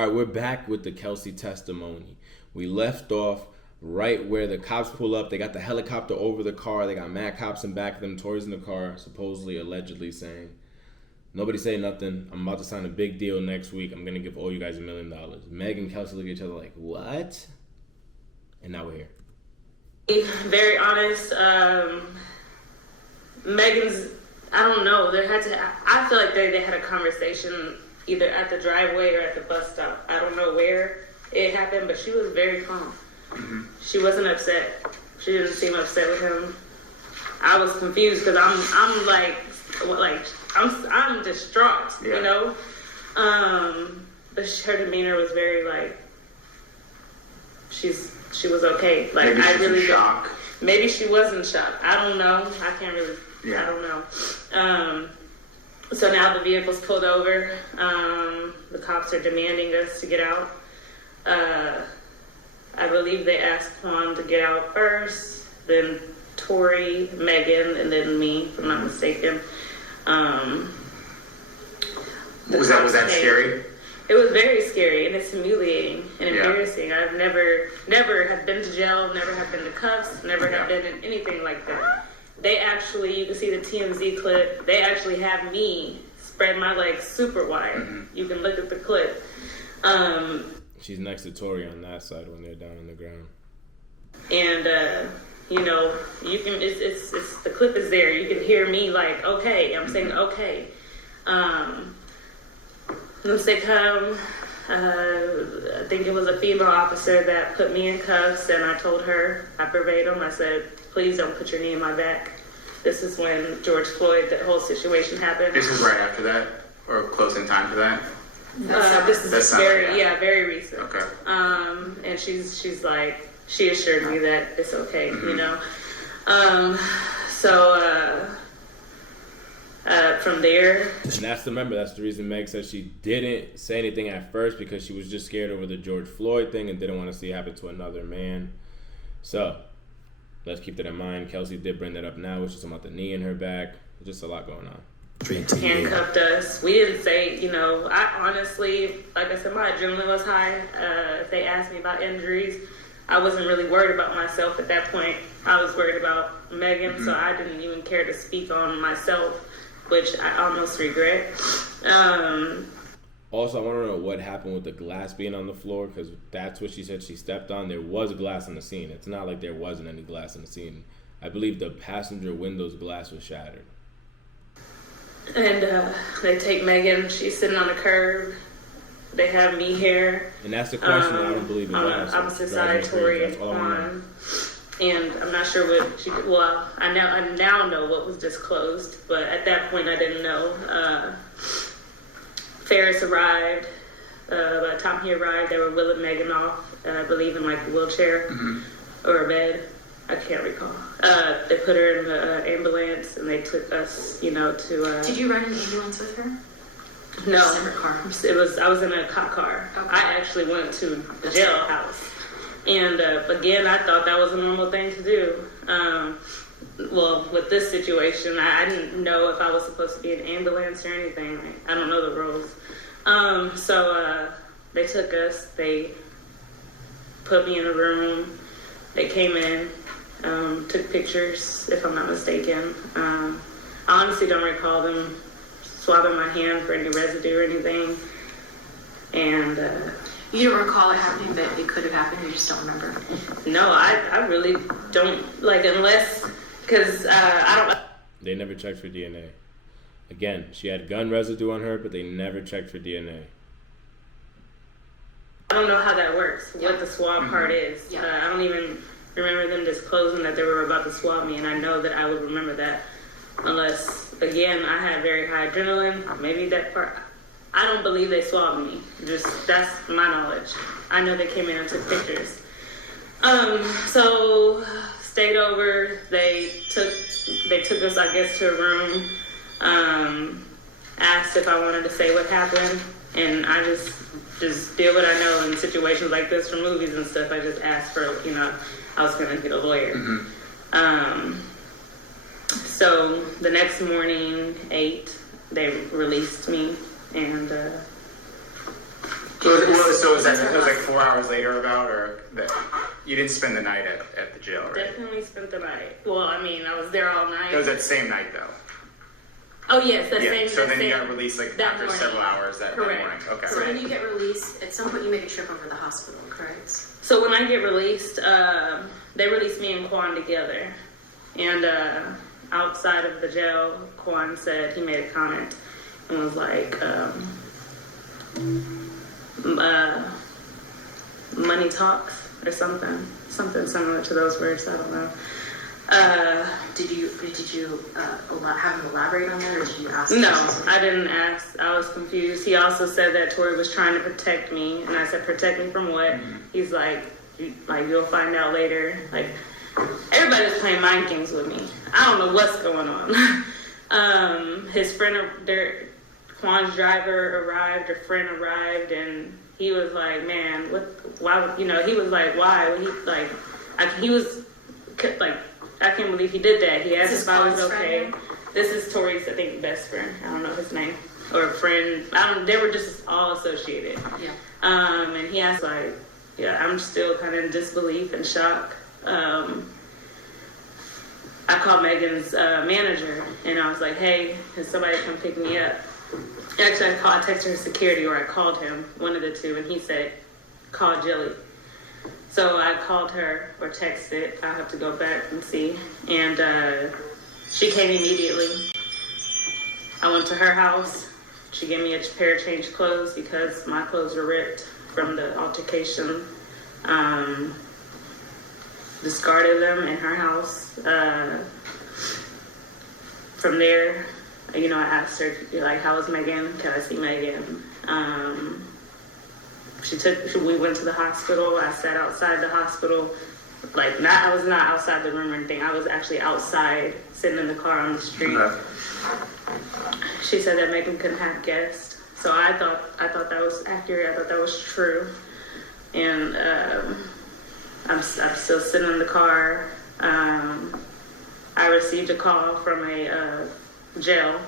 All right, we're back with the Kelsey testimony. We left off right where the cops pull up. They got the helicopter over the car. They got mad cops in back of them, Tori's in the car, supposedly, allegedly saying, nobody say nothing. I'm about to sign a big deal next week. I'm going to give all you guys $1 million. Meg and Kelsey look at each other like, what? And now we're here. Very honest. Megan's, I don't know. I feel like they had a conversation either at the driveway or at the bus stop. I don't know where it happened, but she was very calm. Mm-hmm. She wasn't upset. She didn't seem upset with him. I was confused because I'm distraught, yeah. you know. But her demeanor was very like she was okay. Like maybe I really shock. Maybe she was in shock. I don't know. I can't really. Yeah. I don't know. So now the vehicle's pulled over. The cops are demanding us to get out. I believe they asked Juan to get out first, then Tori, Megan, and then me, if I'm not mistaken. Was that scary? It was very scary, and it's humiliating and embarrassing. I've never have been to jail, never have been to cuffs, never have been in anything like that. They actually, you can see the TMZ clip, they actually have me spread my legs super wide. Mm-hmm. You can look at the clip. She's next to Tori on that side when they're down on the ground. And, you know, you can, it's the clip is there. You can hear me like, okay, I'm saying, okay. Once they come, I think it was a female officer that put me in cuffs, and I told her, I verbatim, I said, please don't put your knee in my back. This is when George Floyd, that whole situation happened. This is right after that, or close in time to that? This is very recent. Okay. And she's like, she assured me that it's okay, you know. From there. And that's the reason Meg said she didn't say anything at first, because she was just scared over the George Floyd thing and didn't want to see it happen to another man. So let's keep that in mind. Kelsey did bring that up now, which is about the knee in her back. Just a lot going on. Handcuffed us. We didn't say, you know, I honestly, like I said, my adrenaline was high. If they asked me about injuries, I wasn't really worried about myself at that point. I was worried about Megan, so I didn't even care to speak on myself, which I almost regret. Also, I want to know what happened with the glass being on the floor, because that's what she said she stepped on. There was glass in the scene. It's not like there wasn't any glass in the scene. I believe the passenger window's glass was shattered. And they take Megan. She's sitting on the curb. They have me here. And that's the question I don't believe in glass. I'm beside Tori and Juan. And I'm not sure what she did. Well, I now know what was disclosed, but at that point I didn't know. Ferris arrived. By the time he arrived, they were wheeling Megan off, I believe in like a wheelchair or a bed. I can't recall. They put her in the ambulance, and they took us, you know, to... Did you ride an ambulance with her? No. Separate car? I was in a cop car. Okay. I actually went to the jailhouse. And again, I thought that was a normal thing to do. Well, with this situation, I didn't know if I was supposed to be in an ambulance or anything. I don't know the rules. So they took us. They put me in a room. They came in, took pictures, if I'm not mistaken. I honestly don't recall them swabbing my hand for any residue or anything. And you don't recall it happening, but it could have happened, you just don't remember? No, I really don't, like, unless, because I don't... They never checked for DNA. Again, she had gun residue on her, but they never checked for DNA. I don't know how that works, what the swab part is. I don't even remember them disclosing that they were about to swab me, and I know that I would remember that unless, again, I had very high adrenaline. Maybe that part... I don't believe they swabbed me. Just, that's my knowledge. I know they came in and took pictures. So stayed over. They took us, I guess, to a room. Asked if I wanted to say what happened, and I just did what I know in situations like this from movies and stuff. I just asked for, you know, I was gonna get a lawyer. So the next morning, 8, they released me. And so 4 hours later about, or that you didn't spend the night at the jail, right? Definitely spent the night. Well, I mean, I was there all night. It was that same night though. Oh yes, that same. So that then same, you got released like that after morning. several hours that Correct. morning. Okay. So when you get released, at some point you make a trip over to the hospital, correct? So when I get released, they released me and Quan together, and outside of the jail, Quan said he made a comment and was like, "Money talks" or something similar to those words. I don't know. Did you have him elaborate on that, or did you ask? No, questions? I didn't ask. I was confused. He also said that Tori was trying to protect me, and I said, "Protect me from what?" He's like, "You'll find out later." Like, everybody was playing mind games with me. I don't know what's going on. His friend, Quan's driver arrived, or friend arrived, and he was like, "Man, why? You know," he was like, "Why?" When he like, he was like, I can't believe he did that. He asked if I was okay. This is Tori's, I think, best friend. I don't know his name. Or a friend. They were just all associated. Yeah. And he asked, like, yeah, I'm still kind of in disbelief and shock. I called Megan's manager, and I was like, "Hey, can somebody come pick me up?" Actually, I texted her security, or I called him, one of the two, and he said, "Call Jilly." So I called her, or texted. I'll have to go back and see. And she came immediately. I went to her house. She gave me a pair of changed clothes because my clothes were ripped from the altercation. Discarded them in her house. From there, I asked her, like, "How was Megan? Can I see Megan?" We went to the hospital. I sat outside the hospital. Like, I was not outside the room or anything. I was actually outside, sitting in the car on the street. Okay. She said that Megan couldn't have guessed. So I thought that was accurate. I thought that was true. And I'm still sitting in the car. I received a call from a jail.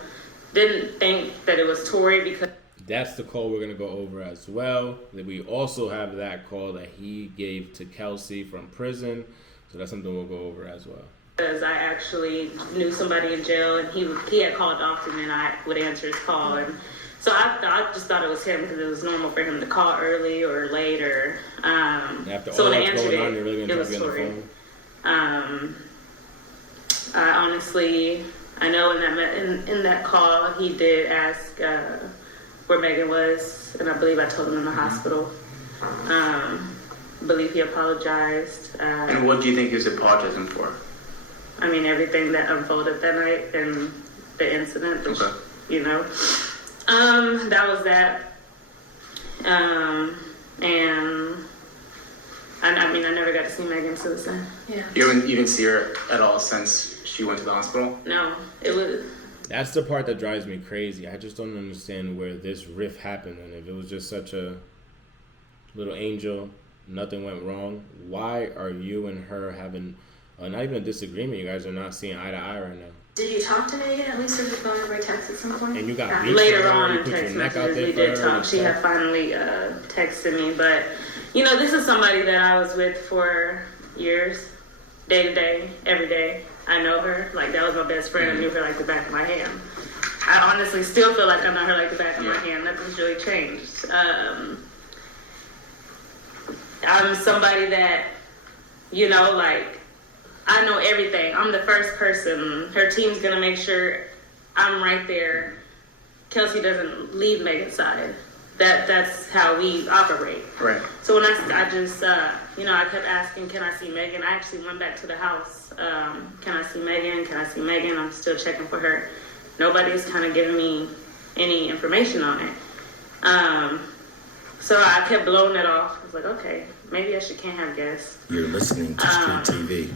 Didn't think that it was Tori because... That's the call we're going to go over as well. We also have that call that he gave to Kelsey from prison. So that's something we'll go over as well. Because I actually knew somebody in jail, and he had called often, and I would answer his call. And so I just thought it was him because it was normal for him to call early or late. Or, After so all when I that's answered going on, you're really it going to was try to get on the Tori. phone? I honestly, I know in that call, he did ask where Megan was, and I believe I told him in the hospital. I believe he apologized. And what do you think he was apologizing for? I mean, everything that unfolded that night and the incident, which, that was that. And I mean, I never got to see Megan since then. Yeah. You didn't see her at all since she went to the hospital? No, it was... That's the part that drives me crazy. I just don't understand where this rift happened. And if it was just such a little angel, nothing went wrong, why are you and her having not even a disagreement? You guys are not seeing eye to eye right now. Did you talk to Megan at least over the phone or by text at some point? And you got Yeah. beef Later for her, on you in put text your neck out messages, there we for did her, talk. you She had finally texted me, but this is somebody that I was with for years, day to day, every day. I know her. Like, that was my best friend. I knew her like the back of my hand. I honestly still feel like I know her like the back of my hand. Nothing's really changed. I'm somebody that, like, I know everything. I'm the first person. Her team's going to make sure I'm right there. Kelsey doesn't leave Megan's side. That's how we operate. Right. So when I just, I kept asking, can I see Megan? I actually went back to the house. Can I see Megan? Can I see Megan? I'm still checking for her. Nobody's kind of giving me any information on it. So I kept blowing it off. I was like, okay, maybe I can't have guests. You're listening to Street TV.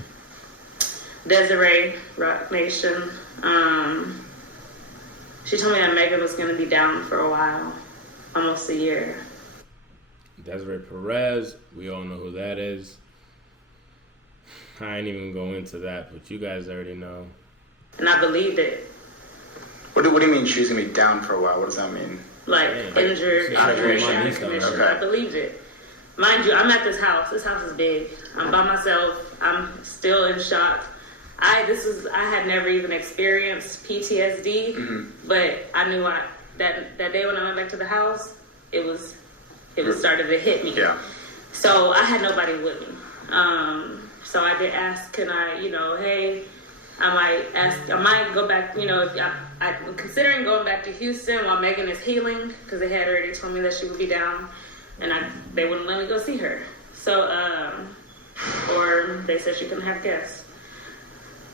Desiree, Rock Nation. She told me that Megan was going to be down for a while, almost a year. Desiree Perez, we all know who that is. I ain't even going into that, but you guys already know. And I believed it. What do you mean she was going to be down for a while? What does that mean? Like, Yeah, injured, like operation, injury. condition. Okay. I believed it. mind you, I'm at this house. This house is big. I'm by myself. I'm still in shock. I had never even experienced PTSD, but I knew that day when I went back to the house, it was started to hit me. Yeah. So I had nobody with me. So I did ask, can I, hey, I might go back, if I'm considering going back to Houston while Megan is healing, because they had already told me that she would be down, and they wouldn't let me go see her. So, or they said she couldn't have guests.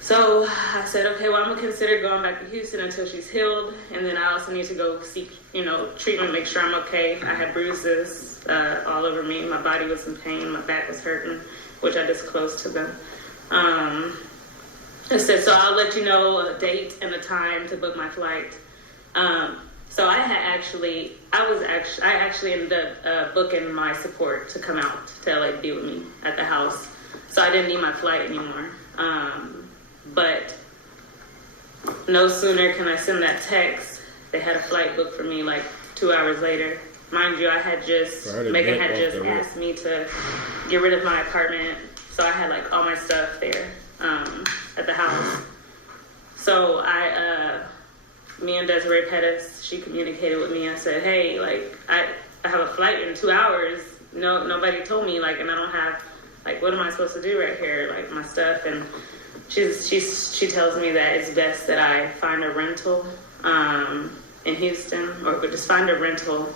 So I said, okay, well, I'm gonna consider going back to Houston until she's healed, and then I also need to go seek, treatment, make sure I'm okay. I had bruises all over me. My body was in pain. My back was hurting, which I disclosed to them. I said, so I'll let you know a date and a time to book my flight. So I actually ended up booking my support to come out to LA to be with me at the house. So I didn't need my flight anymore. But no sooner can I send that text, they had a flight booked for me like 2 hours later. Mind you, Megan had just asked me to get rid of my apartment. So I had like all my stuff there at the house. So me and Desiree Pettis, she communicated with me. I said, hey, like I have a flight in 2 hours. No, nobody told me, like, and I don't have, like, what am I supposed to do right here? Like my stuff. And she tells me that it's best that I find a rental in Houston, or just find a rental.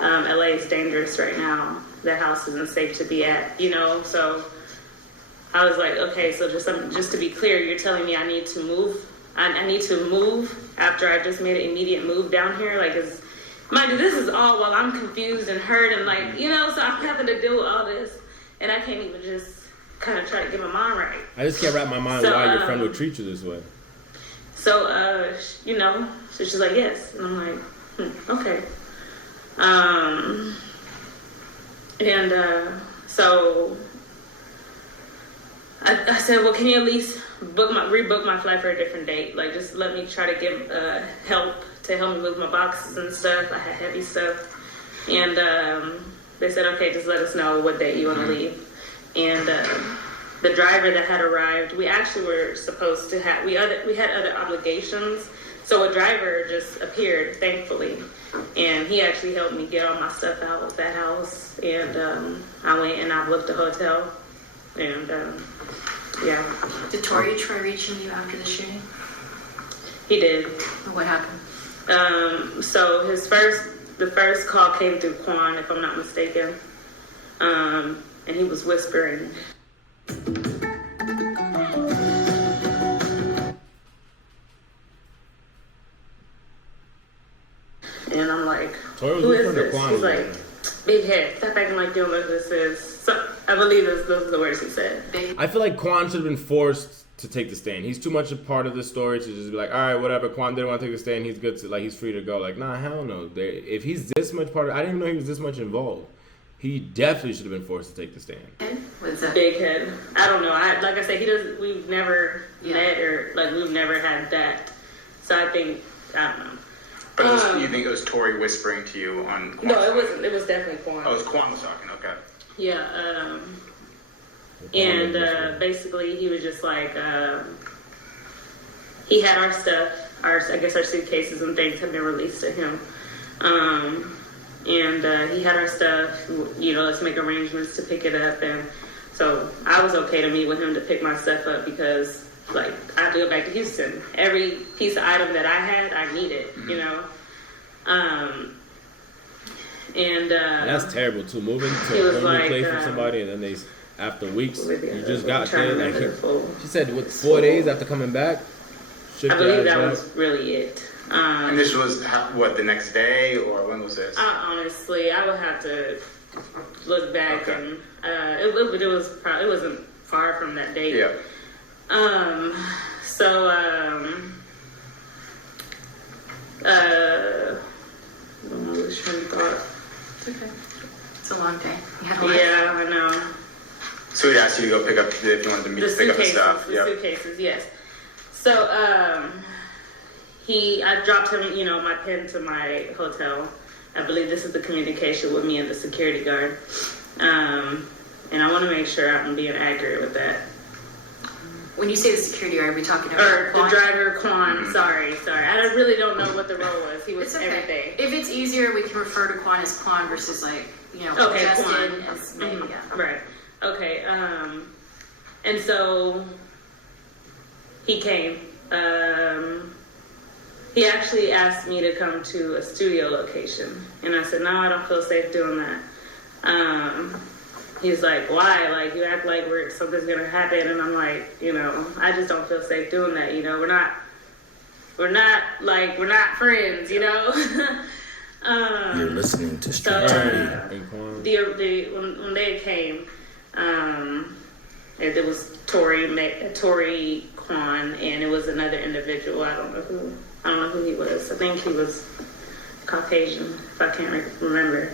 LA is dangerous right now. The house isn't safe to be at, so I was like, okay, so just to be clear, you're telling me I need to move. I need to move after I just made an immediate move down here. Like, mind you, this is all while I'm confused and hurt and like, so I'm having to deal with all this, and I can't even just kind of try to get my mind right. I just can't wrap my mind why your friend would treat you this way. So, so she's like, yes. And I'm like, okay. So I said, well, can you at least rebook my flight for a different date? Like, just let me try to get help me move my boxes and stuff. I had heavy stuff. And they said, okay, just let us know what date you want to leave. And the driver that had arrived, we actually were supposed to have, we had other obligations. So a driver just appeared, thankfully. And he actually helped me get all my stuff out of that house. And I went and I booked a hotel. And yeah. Did Tori try reaching you after the shooting? He did. What happened? So the first call came through Quan, if I'm not mistaken. And he was whispering. And I'm like, who is this? He's like, big head. Stop acting like you don't know who this is. So, I believe those are the words he said. I feel like Quan should have been forced to take the stand. He's too much a part of the story to just be like, all right, whatever. Quan didn't want to take the stand. He's good to, like, he's free to go. Like, nah, hell no. If he's this much part of, I didn't even know he was this much involved. He definitely should have been forced to take the stand. What's that? Big head. I don't know. Like I said, we've never met, or like we've never had that. So I think, I don't know. But you think it was Tori whispering to you on Quan's No, it wasn't. It was definitely Quan. Oh, it was Quan was talking, okay. Yeah. And basically he was just like, he had our stuff, our suitcases and things had been released to him. And he had our stuff, let's make arrangements to pick it up. And so I was okay to meet with him to pick my stuff up because, like, I have to go back to Houston. Every piece of item that I had, I needed, And that's terrible too. Moving to a new place with somebody, and then after weeks, you just got there. Like she said, 4 days after coming back. I believe that was really it. And this was the next day, or when was this? Honestly, I would have to look back, and it wasn't far from that date. Yeah. I was trying to thought. It's okay. It's a long day. You had a life. Yeah, I know. So he asked you to go pick up if you wanted to pick up the stuff. The suitcases, yes. So I dropped him, my pen to my hotel. I believe this is the communication with me and the security guard. And I want to make sure I'm being accurate with that. When you say the security, are we talking about Or the Quan? driver, Quan. Sorry. I really don't know what the role was. He was It's okay. everything. If it's easier, we can refer to Quan as Quan versus Okay, Justin Quan. as Meg. Mhm. Yeah. Right. Okay. And so he came. He actually asked me to come to a studio location, and I said, no, I don't feel safe doing that. He's like, why? Like, you act like something's gonna happen, and I'm like, I just don't feel safe doing that. We're not friends. You're listening to Street So, TV. when they came, it was Tori Quan, and it was another individual. I don't know who he was. I think he was Caucasian, if I can't remember.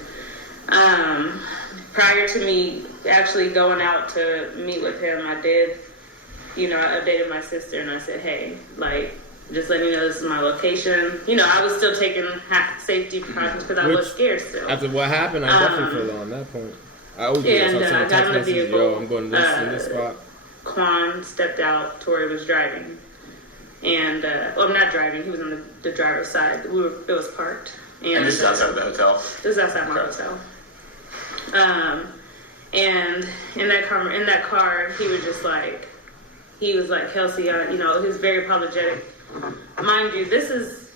Prior to me actually going out to meet with him, I did, I updated my sister and I said, hey, just letting you know this is my location. I was still taking safety precautions because I was scared still. After what happened, I definitely felt on that point. I always do and that. I got in the vehicle. Yo, I'm going in this spot. Quan stepped out. Tori was driving. And, I'm not driving. He was on the driver's side. It was parked. And this is outside of the hotel? This is outside my hotel. And in that car, he was like, Kelsey, he was very apologetic. Mind you, this is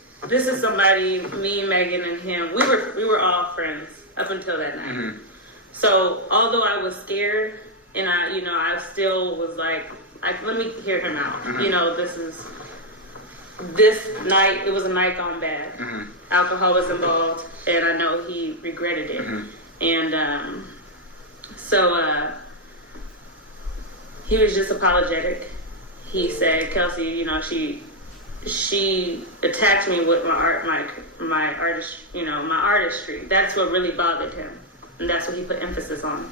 somebody, me, Megan, and him, we were all friends up until that night. Mm-hmm. So although I was scared, and I still was like, let me hear him out. Mm-hmm. This night, it was a night gone bad. Mm-hmm. Alcohol was involved, and I know he regretted it. Mm-hmm. And so he was just apologetic. He said, Kelsey, she attacked me with my artistry. That's what really bothered him, and that's what he put emphasis on.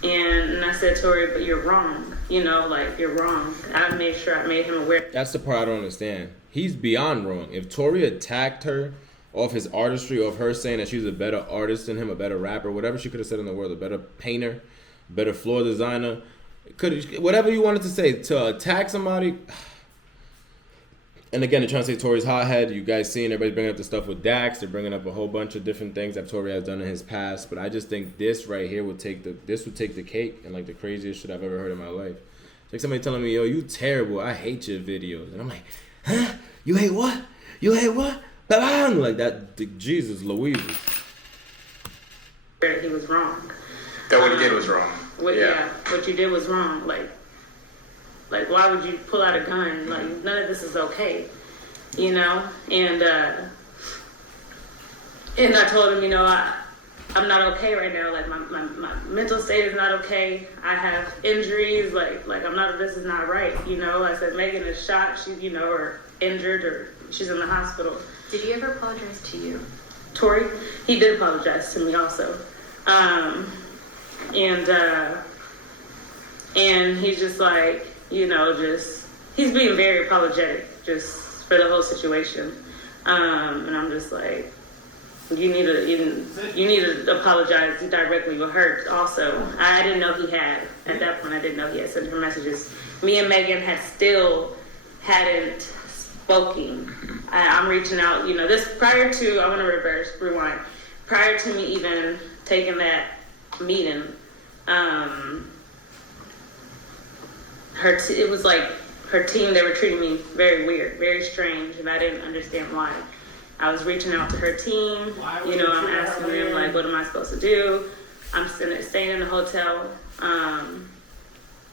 And I said, Tori, but you're wrong. You're wrong. I made sure I made him aware. That's the part I don't understand. He's beyond wrong. If Tori attacked her off his artistry, of her saying that she's a better artist than him, a better rapper, whatever she could have said in the world, a better painter, better floor designer, whatever you wanted to say, to attack somebody. And again, they're trying to say Tori's hothead. You guys seen everybody's bringing up the stuff with Dax. They're bringing up a whole bunch of different things that Tori has done in his past. But I just think this right here would take the cake and the craziest shit I've ever heard in my life. It's like somebody telling me, yo, you terrible. I hate your videos. And I'm like, huh? You hate what? You hate what? Bang! Like that. Jesus Louise. He was wrong. That what he did was wrong. What you did was wrong. Like, why would you pull out a gun? Like, none of this is okay, And I told him, I'm not okay right now. Like, my mental state is not okay. I have injuries. Like this is not right. I said, Megan is shot. She's, or injured, or she's in the hospital. Did he ever apologize to you? Tori, he did apologize to me also. And he's just like, he's being very apologetic just for the whole situation. And I'm just like, you need to apologize directly with her also. I didn't know he had, at that point, I didn't know he had sent her messages. Me and Megan hadn't spoken. I'm reaching out, this prior to, I want to rewind. Prior to me even taking that meeting, it was like her team, they were treating me very weird, very strange, and I didn't understand why. I was reaching out to her team, I'm asking them, like, what am I supposed to do? I'm staying in the hotel,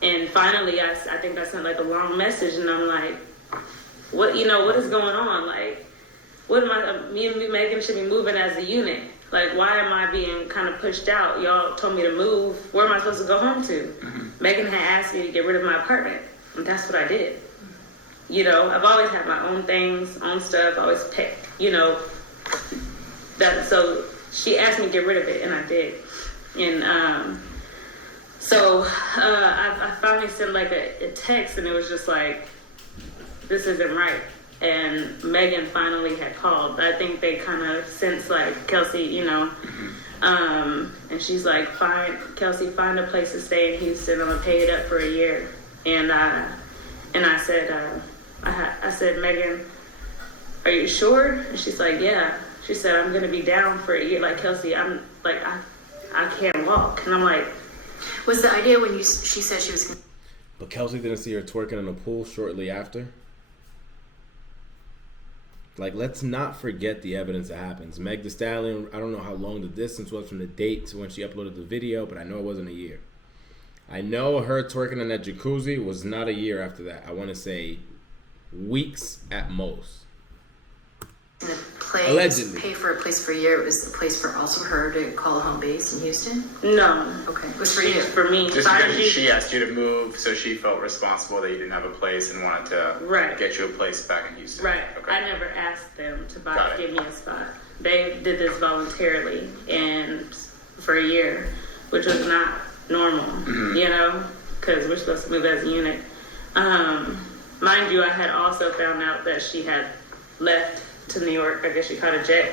and finally, I think I sent, like, a long message, and I'm like, what is going on? Like, me and Megan should be moving as a unit. Like, why am I being kind of pushed out? Y'all told me to move. Where am I supposed to go home to? Mm-hmm. Megan had asked me to get rid of my apartment, and that's what I did. I've always had my own things, own stuff, always picked, so she asked me to get rid of it, and I did. And so I finally sent like a text, and it was just like, this isn't right. And Megan finally had called. I think they kind of sensed like, Kelsey, And she's like, Kelsey, find a place to stay in Houston. I'm gonna pay it up for a year. And I said, I said, Megan, are you sure? And she's like, yeah. She said, I'm gonna be down for a year. Like, Kelsey, I'm like, I can't walk. And I'm like, Was the idea when she said she was? But Kelsey didn't see her twerking in the pool shortly after. Like, let's not forget the evidence that happens. Meg Thee Stallion, I don't know how long the distance was from the date to when she uploaded the video, but I know it wasn't a year. I know her twerking in that jacuzzi was not a year after that. I want to say weeks at most. In a place, Allegedly. pay for a place for a year. It was a place for also her to call a home base in Houston. no. Okay, it was for you. For me. Just Find because you- she asked you to move, so she felt responsible that you didn't have a place and wanted to Right. get you a place back in Houston. Right. Okay. I never asked them to Got it. give me a spot. They did this voluntarily and for a year, which was not normal, you know, because we're supposed to move as a unit. Mind you, I had also found out that she had left to New York. I guess she caught a jet.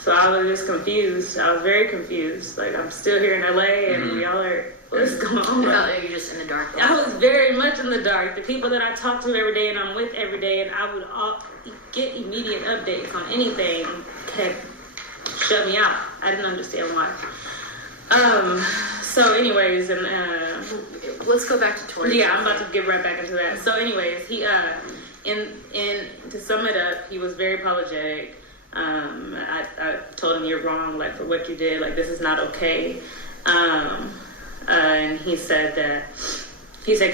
So I was just confused. I was very confused. Like, I'm still here in LA and y'all are, what's going I felt on? like you're just in the dark. I was very much in the dark. The people that I talk to every day and I'm with every day, and I would get immediate updates on anything, had shut me out. I didn't understand why. So anyways, and Let's go back to Tori. yeah, I'm about to get right back into that. So anyways, he in to sum it up, he was very apologetic. I told him, you're wrong, like, for what you did, like, this is not okay. And he said,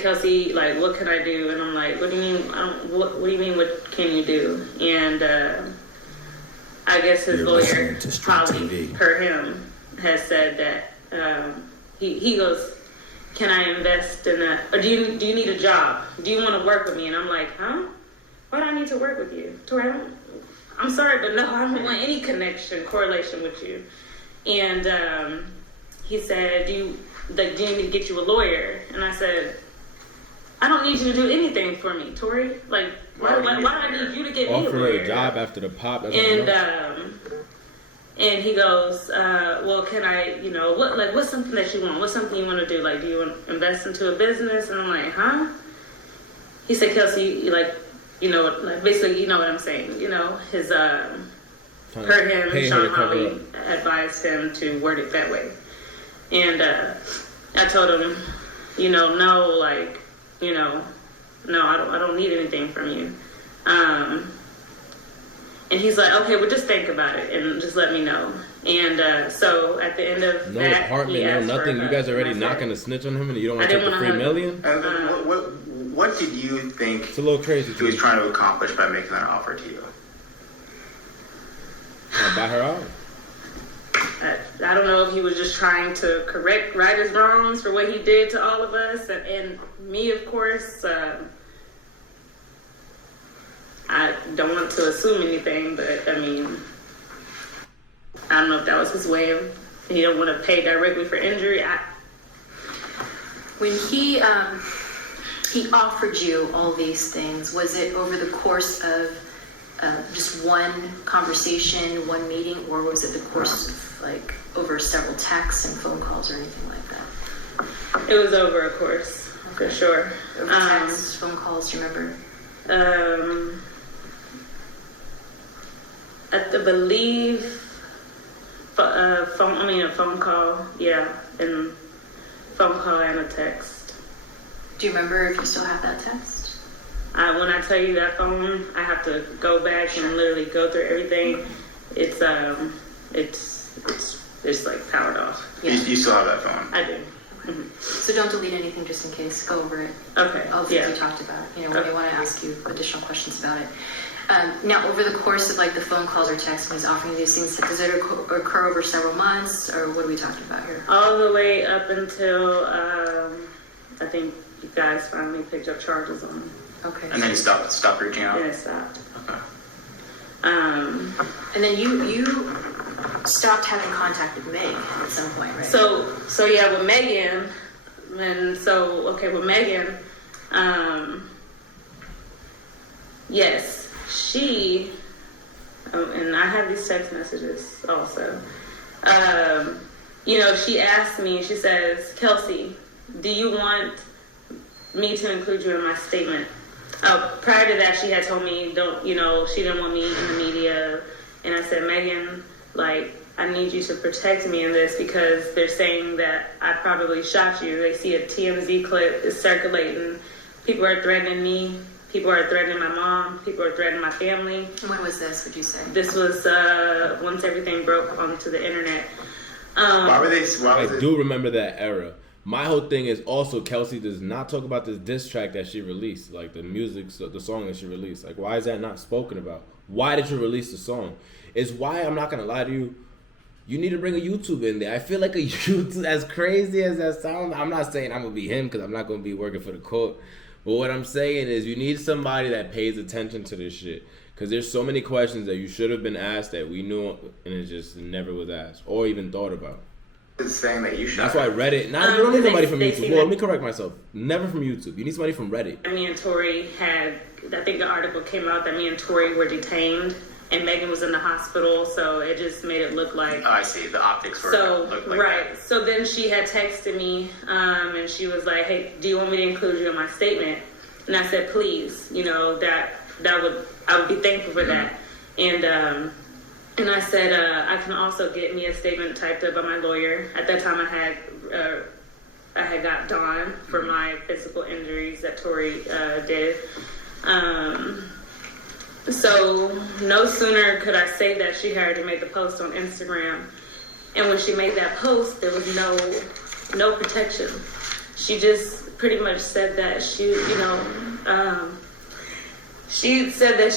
Kelsey, like, what can I do? And I'm like, what do you mean? What do you mean? What can you do? And I guess his You're lawyer listening to Street probably TV. per him has said that he goes, can I invest in a, or do you need a job? Do you want to work with me? And I'm like, huh? Why do I need to work with you? Tori, I'm sorry, but no, I don't want any correlation with you. And he said, do you need to get you a lawyer? And I said, I don't need you to do anything for me, Tori. Like, why do I need you to get me a Offer her lawyer? a job after the pop. That's And he goes, well, can I, what's something that you want? What's something you want to do? Like, do you want to invest into a business? And I'm like, huh? He said, Kelsey, like, basically, you know what I'm saying. His, heard him, Pay her Sean to cover Holly up. advised him to word it that way. And I told him, no, like, no, I don't need anything from you. And he's like, okay, well, just think about it and just let me know. And so at the end of No that, apartment, he no asked for nothing. You a- guys already and I said, knocking a snitch on him, and you don't I want to take didn't the wanna $3 hug million? What did you think It's a little crazy. he was To trying to accomplish by making that offer to you? buy her out. I don't know if he was just trying to right his wrongs for what he did to all of us and me, of course. I don't want to assume anything, but I mean, I don't know if that was his way of, he don't want to pay directly for injury. When he offered you all these things, was it over the course of just one conversation, one meeting, or was it the course of like over several texts and phone calls or anything like that? It was over a course, for sure. Over texts, phone calls, do you remember? I believe a phone call, yeah, and phone call and a text. Do you remember if you still have that text? When I tell you that phone, I have to go back and literally go through everything. It's like powered off. Yeah. You still have that phone? I do. So don't delete anything just in case. Go over it. Okay. All the things Yeah. we talked about. When they Okay. want to ask you additional questions about it. Now, over the course of like the phone calls or texts when he's offering you these things, does it occur over several months, or what are we talking about here? All the way up until I think you guys finally picked up charges on him. Okay. And then he stopped reaching out? Then it stopped. Okay. And then you stopped having contact with Meg at some point, right? So yeah, with Megan, with Megan, yes, she, and I have these text messages also. she asked me, she says, Kelsey, do you want me to include you in my statement? Prior to that, she had told me, she didn't want me in the media. And I said, Megan, like, I need you to protect me in this because they're saying that I probably shot you. They see a TMZ clip is circulating. People are threatening me. People are threatening my mom. People are threatening my family. When was this, would you say? This was once everything broke onto the internet. I do remember that era. My whole thing is also Kelsey does not talk about this diss track that she released, like the song that she released. Like, why is that not spoken about? Why did you release the song? It's why, I'm not going to lie to you, you need to bring a YouTube in there. I feel like a YouTube, as crazy as that sounds, I'm not saying I'm going to be him because I'm not going to be working for the court. But what I'm saying is you need somebody that pays attention to this shit. Because there's so many questions that you should have been asked that we knew and it just never was asked or even thought about. It's saying that you should. That's why Reddit. Now you don't need somebody from YouTube. Well, let me correct myself. Never from YouTube. You need somebody from Reddit. Me and Tori had, I think the article came out that me and Tori were detained, and Megan was in the hospital. So it just made it look like. Oh, I see. The optics were. Looked like right. That. So then she had texted me, and she was like, "Hey, do you want me to include you in my statement?" And I said, "Please. I would be thankful for that." And I said, I can also get me a statement typed up by my lawyer. At that time, I had got Dawn for my physical injuries that Tori did. So no sooner could I say that, she had already made the post on Instagram. And when she made that post, there was no protection. She just pretty much said that she said that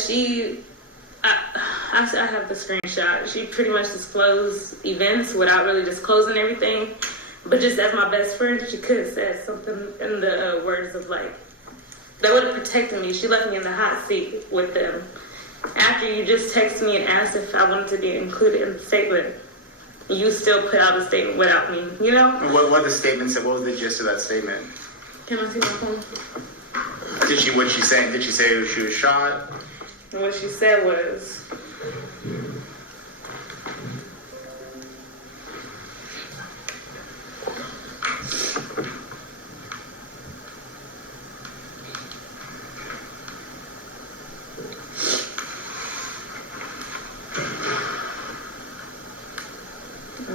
I have the screenshot. She pretty much disclosed events without really disclosing everything. But just as my best friend, she could have said something in the words of like, that would have protected me. She left me in the hot seat with them. After you just texted me and asked if I wanted to be included in the statement, you still put out a statement without me, What the statement said? What was the gist of that statement? Can I see my phone? What she say? Did she say she was shot? And what she said was,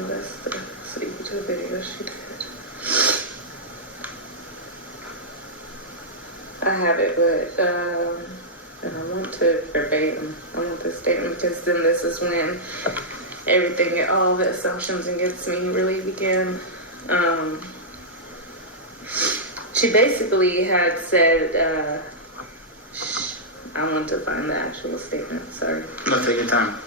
that's the YouTube video she did. I have it, but and I want to verbatim. I want the statement because then this is when everything, all the assumptions against me really begin. She basically had said, I want to find the actual statement, sorry. No, take your time.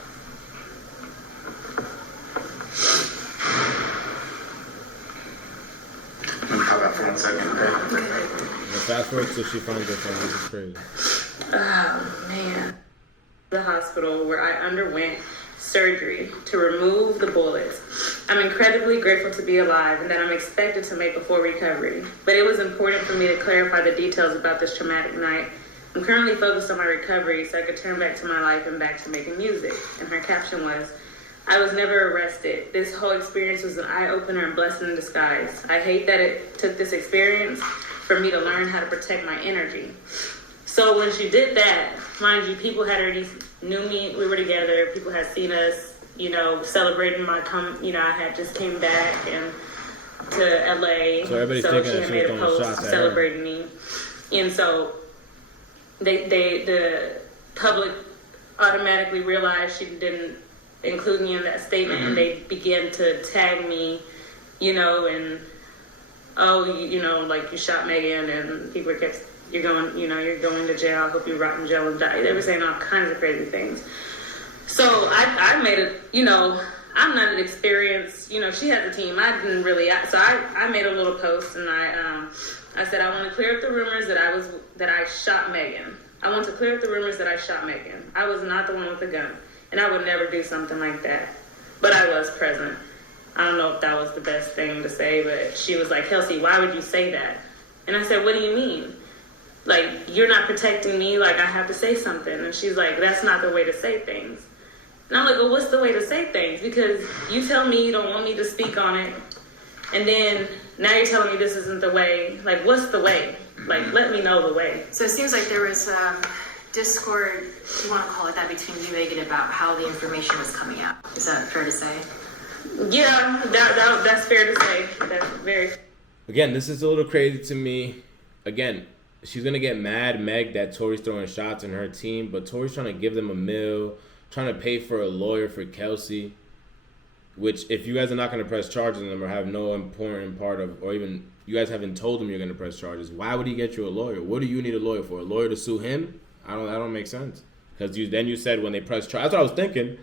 Let me call that for 1 second, okay? Fast forward till she finds her phone. This is crazy. Oh, man. The hospital where I underwent surgery to remove the bullets. I'm incredibly grateful to be alive and that I'm expected to make a full recovery. But it was important for me to clarify the details about this traumatic night. I'm currently focused on my recovery so I could turn back to my life and back to making music. And her caption was, I was never arrested. This whole experience was an eye-opener and blessing in disguise. I hate that it took this experience for me to learn how to protect my energy. So when she did that, mind you, people had already knew me. We were together. People had seen us, celebrating I had just came back and to LA. So everybody's so thinking she that had she made was a throwing post shots at celebrating me. And so the public automatically realized she didn't include me in that statement, and they began to tag me, and like you shot Megan, and people kept, you're going to jail. I hope you rot in jail and die. They were saying all kinds of crazy things. So I made it, I'm not an experienced, she has a team. I didn't really, so I made a little post, and I said, I want to clear up the rumors that I shot Megan. I want to clear up the rumors that I shot Megan. I was not the one with the gun, and I would never do something like that. But I was present. I don't know if that was the best thing to say, but she was like, Kelsey, why would you say that? And I said, what do you mean? Like, you're not protecting me, like I have to say something. And she's like, that's not the way to say things. And I'm like, well, what's the way to say things? Because you tell me you don't want me to speak on it, and then now you're telling me this isn't the way. Like, what's the way? Like, let me know the way. So it seems like there was discord, if you want to call it that, between you, Megan, about how the information was coming out. Is that fair to say? Yeah, that's fair to say. That's very. Again, this is a little crazy to me. Again, she's gonna get mad, Meg, that Tori's throwing shots in her team, but Tori's trying to give them a meal, trying to pay for a lawyer for Kelsey. Which, if you guys are not gonna press charges on them or have no important part of, or even you guys haven't told him you're gonna press charges, why would he get you a lawyer? What do you need a lawyer for? A lawyer to sue him? That don't make sense. Because you said when they press charges, that's what I was thinking.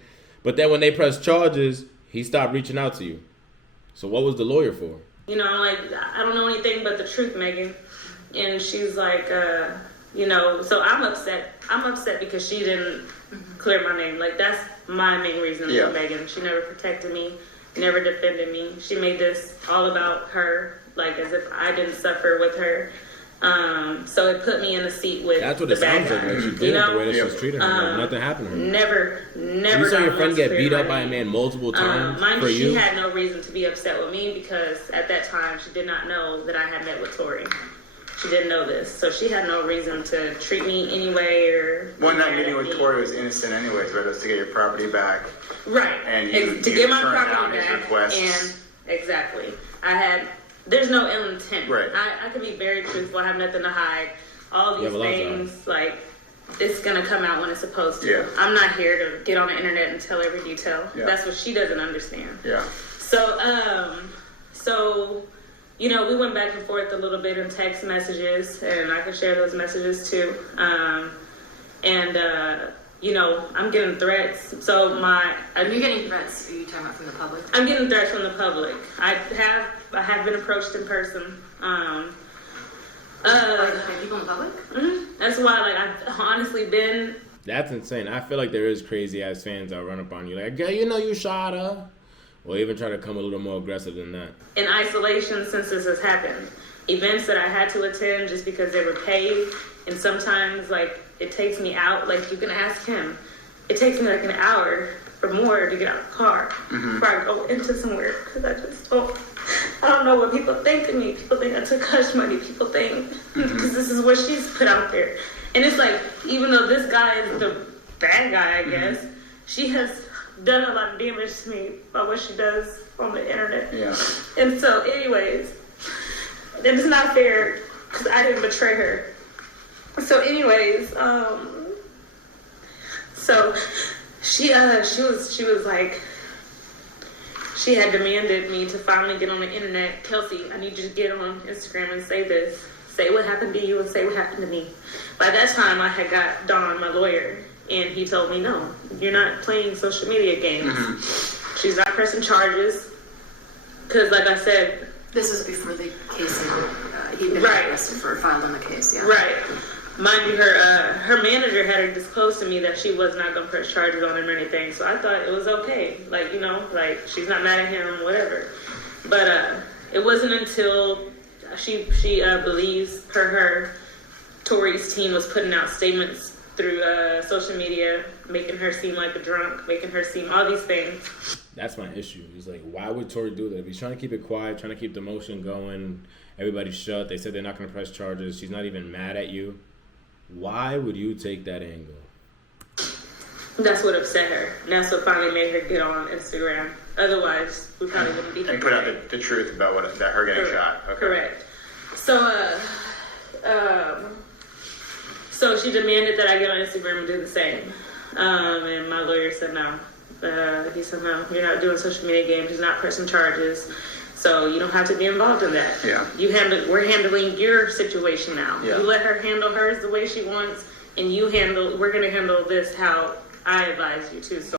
But then when they press charges, he stopped reaching out to you. So what was the lawyer for? You know, I'm like, I don't know anything but the truth, Megan. And she's like, you know, so I'm upset. I'm upset because she didn't clear my name. Like, that's my main reason for Megan. She never protected me, never defended me. She made this all about her, like as if I didn't suffer with her. So it put me in a seat with That's what the it bad sounds guy. like she did, You know? the way that she was treating her. Like, nothing happened to her. Never. You saw your got friend once get clear beat my up by a name. man multiple times Mind for you, she you? had no reason to be upset with me because at that time she did not know that I had met with Tori. She didn't know this, so she had no reason to treat me anyway or. One night meeting with Tori was innocent anyways, but it was to get your property back. Right. And To get my turned down property his back. requests. And exactly, there's no ill intent. Right. I could be very truthful. I have nothing to hide. All You these have a lot to things, like, it's gonna come out when it's supposed to. Yeah. I'm not here to get on the internet and tell every detail. Yeah. That's what she doesn't understand. Yeah. So, you know, we went back and forth a little bit in text messages, and I can share those messages too. You know, I'm getting threats. So Are you getting threats? Are you talking about from the public? I'm getting threats from the public. I have been approached in person. By people in the public? That's why, like, I've honestly been. That's insane. I feel like there is crazy ass fans that run up on you like, girl, you know you shot her. Or even try to come a little more aggressive than that. In isolation since this has happened. Events that I had to attend just because they were paid, and sometimes, like, it takes me out, like, you can ask him, it takes me like an hour or more to get out of the car before I go into somewhere, because I don't know what people think of me. People think I took hush money. People think, because this is what she's put out there. And it's like, even though this guy is the bad guy, I guess, she has done a lot of damage to me by what she does on the internet. Yeah. And so, anyways, it's not fair because I didn't betray her. So, anyways, so she was like, she had demanded me to finally get on the internet. Kelsey, I need you to get on Instagram and say this. Say what happened to you and say what happened to me. By that time, I had got Don, my lawyer, and he told me, no, you're not playing social media games. She's not pressing charges. Because, like I said... This is before the case he'd been arrested for, filed on the case, yeah. Right. Mind you, her manager had disclosed to me that she was not going to press charges on him or anything. So I thought it was okay. Like, you know, like, she's not mad at him, whatever. But it wasn't until she believes her Tori's team was putting out statements through social media, making her seem like a drunk, making her seem all these things. That's my issue. It's like, why would Tori do that? If he's trying to keep it quiet, trying to keep the motion going, everybody's shut, they said they're not going to press charges, she's not even mad at you, why would you take that angle? That's what upset her. And that's what finally made her get on Instagram. Otherwise, we probably wouldn't be here. And put out the truth about that her getting shot. Okay. Correct. So she demanded that I get on Instagram and do the same. And my lawyer said no. He said no, you're not doing social media games, you're not pressing charges. So you don't have to be involved in that. Yeah. We're handling your situation now. Yeah. You let her handle hers the way she wants, and we're gonna handle this how I advise you to. So